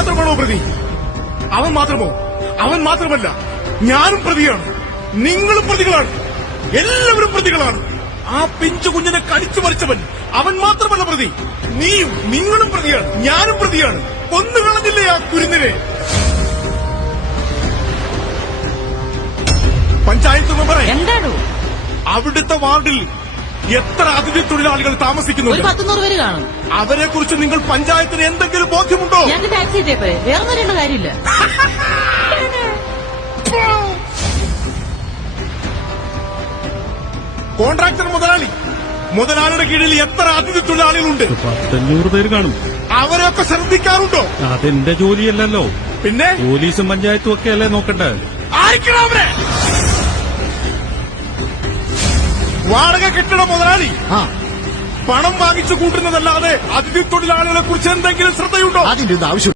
മാത്രമാണോ പ്രതി? അവൻ മാത്രമോ? അവൻ മാത്രമല്ല, ഞാനും പ്രതിയാണ്, നിങ്ങളും പ്രതികളാണ്, എല്ലാവരും പ്രതികളാണ്. ആ പിഞ്ചു കുഞ്ഞിനെ കടിച്ചു മറിച്ചവൻ അവൻ മാത്രമല്ല പ്രതി, നീയും നിങ്ങളും പ്രതിയാണ്, ഞാനും പ്രതിയാണ്. കൊന്നുകളഞ്ഞില്ലേ ആ കുരുന്നിനെ? പഞ്ചായത്ത് മെമ്പറെ, എന്താണോ അവിടുത്തെ വാർഡിൽ എത്ര അതിഥി തൊഴിലാളികൾ താമസിക്കുന്നുണ്ട്? 100 പേര് കാണും. അവരെ കുറിച്ച് നിങ്ങൾ പഞ്ചായത്തിന് എന്തെങ്കിലും ബോധ്യമുണ്ടോ? ഞങ്ങൾക്ക് ടാക്സി കിട്ടിയപ്പോഴേ വേറെ ഒന്നും കാര്യമില്ല. കോൺട്രാക്ടർ മുതലാളിയുടെ കീഴിൽ എത്ര അതിഥി തൊഴിലാളികളുണ്ട്? 500 പേര് കാണും. അവരെയൊക്കെ ശ്രദ്ധിക്കാറുണ്ടോ? അതെന്റെ ജോലിയല്ലല്ലോ. പിന്നെ പോലീസും പഞ്ചായത്തും ഒക്കെ അല്ലേ നോക്കണ്ടേ? ആയിരിക്കണം അവരെ. വാടക കെട്ടിട മുതലാളി പണം വാങ്ങിച്ചു കൂട്ടുന്നതല്ലാതെ അതിഥി തൊഴിലാളികളെ കുറിച്ച് എന്തെങ്കിലും ശ്രദ്ധയുണ്ടോ? അതിന്റെ ആവശ്യം